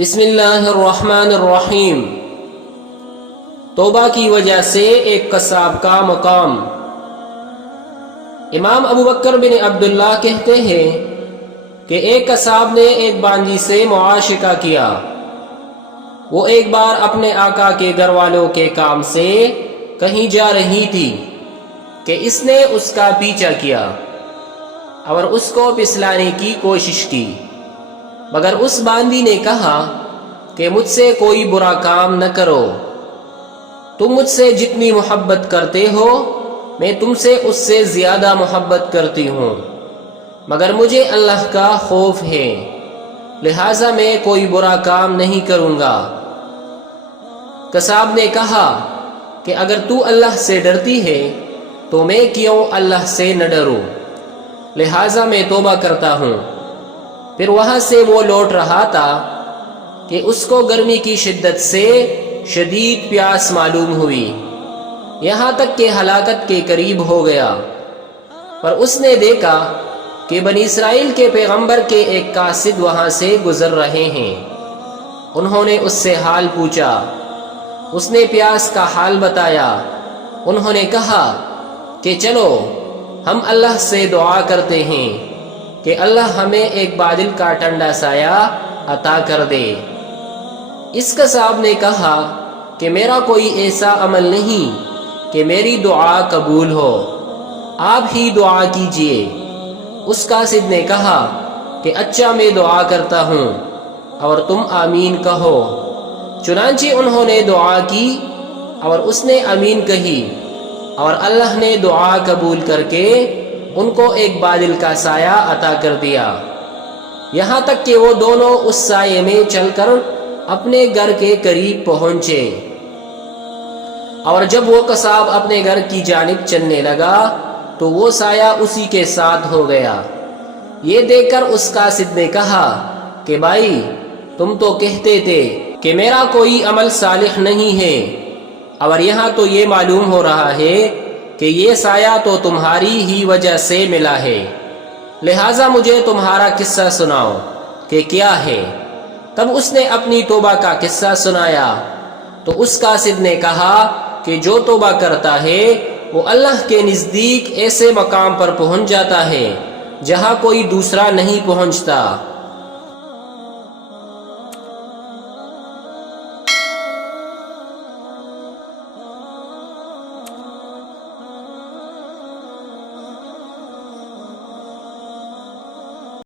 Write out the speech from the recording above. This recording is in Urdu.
بسم اللہ الرحمن الرحیم۔ توبہ کی وجہ سے ایک قصاب کا مقام۔ امام ابو بکر بن عبداللہ کہتے ہیں کہ ایک قصاب نے ایک باندی سے معاشقہ کیا۔ وہ ایک بار اپنے آقا کے گھر والوں کے کام سے کہیں جا رہی تھی کہ اس نے اس کا پیچھا کیا اور اس کو پھسلانے کی کوشش کی، مگر اس باندی نے کہا کہ مجھ سے کوئی برا کام نہ کرو، تم مجھ سے جتنی محبت کرتے ہو میں تم سے اس سے زیادہ محبت کرتی ہوں، مگر مجھے اللہ کا خوف ہے، لہٰذا میں کوئی برا کام نہیں کروں گا۔ قصاب نے کہا کہ اگر تو اللہ سے ڈرتی ہے تو میں کیوں اللہ سے نہ ڈروں، لہٰذا میں توبہ کرتا ہوں۔ پھر وہاں سے وہ لوٹ رہا تھا کہ اس کو گرمی کی شدت سے شدید پیاس معلوم ہوئی، یہاں تک کہ ہلاکت کے قریب ہو گیا۔ پر اس نے دیکھا کہ بنی اسرائیل کے پیغمبر کے ایک قاصد وہاں سے گزر رہے ہیں۔ انہوں نے اس سے حال پوچھا، اس نے پیاس کا حال بتایا۔ انہوں نے کہا کہ چلو ہم اللہ سے دعا کرتے ہیں کہ اللہ ہمیں ایک بادل کا ٹھنڈا سایہ عطا کر دے۔ اس قصاب نے کہا کہ میرا کوئی ایسا عمل نہیں کہ میری دعا قبول ہو، آپ ہی دعا کیجئے۔ اس قاصد نے کہا کہ اچھا میں دعا کرتا ہوں اور تم آمین کہو۔ چنانچہ انہوں نے دعا کی اور اس نے آمین کہی، اور اللہ نے دعا قبول کر کے ان کو ایک بادل کا سایہ عطا کر دیا، یہاں تک کہ وہ دونوں اس سائے میں چل کر اپنے گھر کے قریب پہنچے۔ اور جب وہ قصاب اپنے گھر کی جانب چلنے لگا تو وہ سایہ اسی کے ساتھ ہو گیا۔ یہ دیکھ کر اس قاصد نے کہا کہ بھائی، تم تو کہتے تھے کہ میرا کوئی عمل صالح نہیں ہے، اور یہاں تو یہ معلوم ہو رہا ہے کہ یہ سایہ تو تمہاری ہی وجہ سے ملا ہے، لہٰذا مجھے تمہارا قصہ سناؤ کہ کیا ہے۔ تب اس نے اپنی توبہ کا قصہ سنایا تو اس قاصد نے کہا کہ جو توبہ کرتا ہے وہ اللہ کے نزدیک ایسے مقام پر پہنچ جاتا ہے جہاں کوئی دوسرا نہیں پہنچتا۔